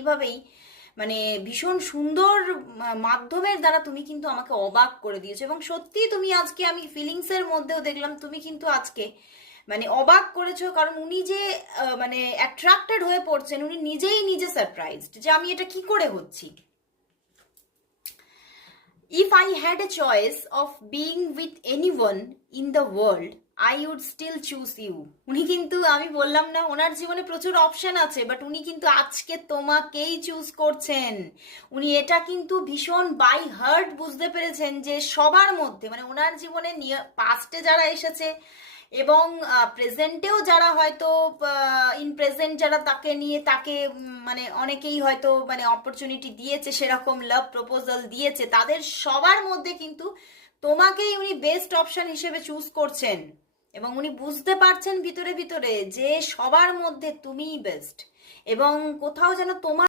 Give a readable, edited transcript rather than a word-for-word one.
এইভাবেই মানে ভীষণ সুন্দর মাধ্যমের দ্বারা তুমি কিন্তু আমাকে অবাক করে দিয়েছো। এবং সত্যি তুমি আজকে, আমি ফিলিংসের মধ্যেও দেখলাম তুমি কিন্তু আজকে মানে অবাক করেছো, কারণ উনি যে মানে অ্যাট্রাক্টেড হয়ে পড়ছেন, উনি নিজেই নিজে সারপ্রাইজড যে আমি এটা কি করে হচ্ছি। If I had a choice of being with anyone in the world, I would still choose you. উনি কিন্তু, আমি বললাম না ওনার জীবনে প্রচুর অপশন আছে, বাট উনি কিন্তু আজকে তোমাকেই চুজ করছেন। উনি এটা কিন্তু ভীষণ বাই হার্ট বুঝতে পেরেছেন যে সবার মধ্যে মানে ওনার জীবনে পাস্টে যারা এসেছে এবং প্রেজেন্টেও যারা হয়তো ইন প্রেজেন্ট যারা তাকে নিয়ে তাকে মানে অনেকেই হয়তো মানে অপরচুনিটি দিয়েছে, সেরকম লাভ প্রপোজাল দিয়েছে, তাদের সবার মধ্যে কিন্তু তোমাকেই উনি বেস্ট অপশন হিসেবে চুজ করছেন। এবং উনি বুঝতে পারছেন ভিতরে ভিতরে যে সবার মধ্যে তুমিই বেস্ট, এবং কোথাও যেন তোমার